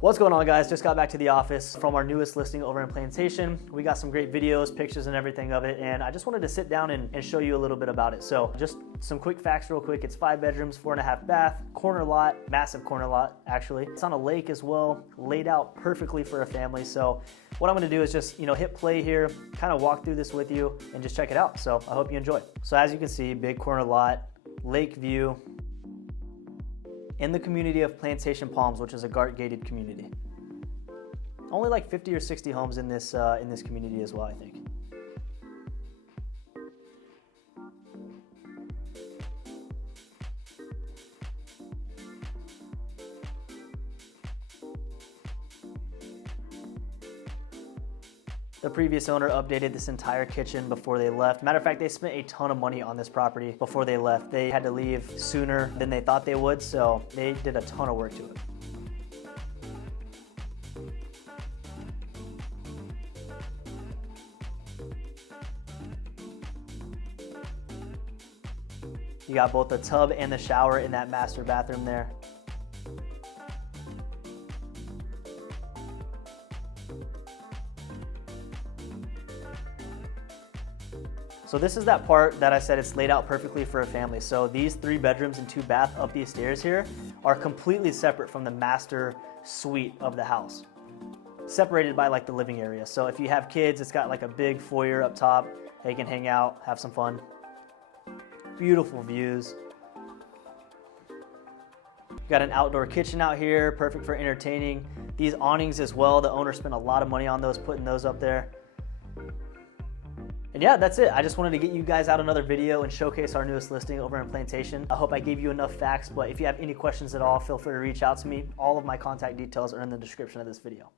What's going on, guys? Just got back to the office from our newest listing over in Plantation. We got some great videos, pictures, and everything of it, and I just wanted to sit down and show you a little bit about it. So just some quick facts real quick. It's 5 bedrooms, 4.5 bath, corner lot, massive corner lot, actually. It's on a lake as well, laid out perfectly for a family. So what I'm gonna do is just, hit play here, kind of walk through this with you and just check it out. So I hope you enjoy. So as you can see, big corner lot, lake view, in the community of Plantation Palms, which is a GART-gated community. Only like 50 or 60 homes in this community as well, I think. The previous owner updated this entire kitchen before they left. Matter of fact, they spent a ton of money on this property before they left. They had to leave sooner than they thought they would, so they did a ton of work to it. You got both the tub and the shower in that master bathroom there. So this is that part that I said it's laid out perfectly for a family. So these 3 bedrooms and 2 bath up these stairs here are completely separate from the master suite of the house. Separated by like the living area. So if you have kids, it's got like a big foyer up top. They can hang out, have some fun. Beautiful views. Got an outdoor kitchen out here, perfect for entertaining. These awnings as well, the owner spent a lot of money on those, putting those up there. And yeah, that's it. I just wanted to get you guys out another video and showcase our newest listing over in Plantation. I hope I gave you enough facts, but if you have any questions at all, feel free to reach out to me. All of my contact details are in the description of this video.